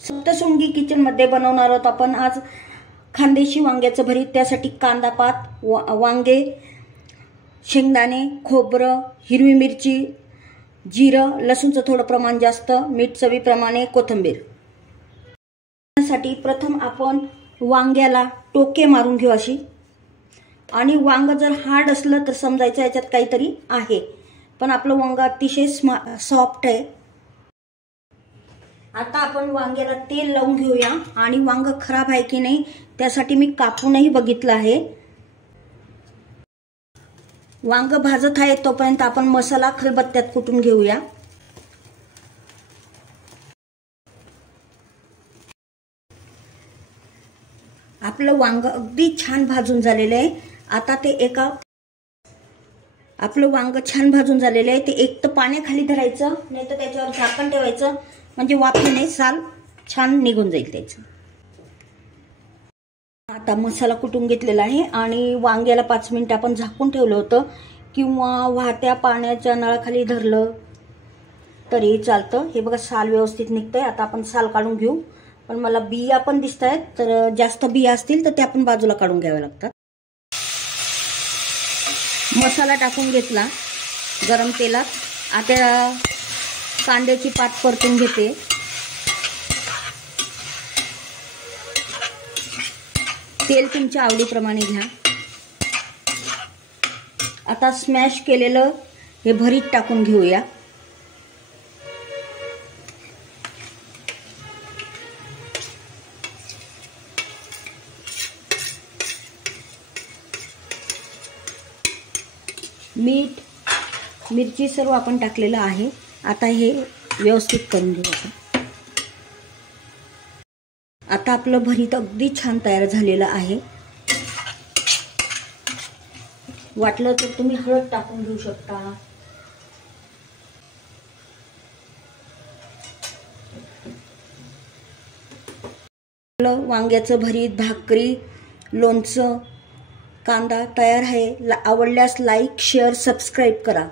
Saptashrungi kitchen मध्ये बनवणार आहोत आपण आज खानदेशी वांग्याचं भरीत। त्यासाठी कांदा पात, वांगे, शेंगदाणे, खोबरं, हिरवी मिरची, जिरं, लसूणचं थोडं प्रमाण जास्त, मीठ चवीप्रमाणे, कोथिंबीर। साठी प्रथम आपण वांग्याला टोके मारून घेऊ अशी। आणि वांग जर हार्ड असलं तर समजायचं याच्यात काहीतरी आहे, पण आपलं वांग अतिशय सॉफ्ट आहे। आता आपण वांग्याला तेल लावून घेऊया आणि वांग खराब आहे की नाही त्यासाठी मी कापूनही बघितलं आहे। वांग भाजत आहे तोपर्यंत आपण मसाला खलबत्त्यात कुटून घेऊया। आपलं वांग अगदी छान भाजून झालेलं आहे। आता ते आपलं वांग छान भाजून झालेलं आहे, ते एक तर पाण्याखाली धरायचं, नाही तर त्याच्यावर झाकण ठेवायचं, म्हणजे वाफेने साल छान निघून जाईल त्याचं। आता मसाला कुटून घेतलेला आहे आणि वांग्याला 5 मिनिटं आपण झाकून ठेवलं होतं, किंवा वाहत्या पाण्याच्या नळाखाली धरलं तरी चालतं। हे बघा साल व्यवस्थित निघतंय। आता आपण साल काढून घेऊ, पण मला बिया पण दिसतायत, तर जास्त बिया असतील तर त्या आपण बाजूला काढून घ्याव्या लागतात। मसाला टाकून घेतला गरम तेलात। आता कांद्याची पात परतून घेते। तेल तुमच्या आवडीप्रमाणे घ्या। आता स्मॅश केलेलं हे भरीत टाकून घेऊया। मीठ, मिरची सर्व आपण टाकलेलं आहे। आता हे व्यवस्थित करून घेऊ। आता आपलं भरीत अगदी छान तयार झालेलं आहे। वाटलं तर तुम्ही हळद टाकून घेऊ शकता। वांग्याचं भरीत, भाकरी, लोणचं, कांदा तयार आहे। आवडल्यास लाईक, शेअर, सबस्क्राईब करा।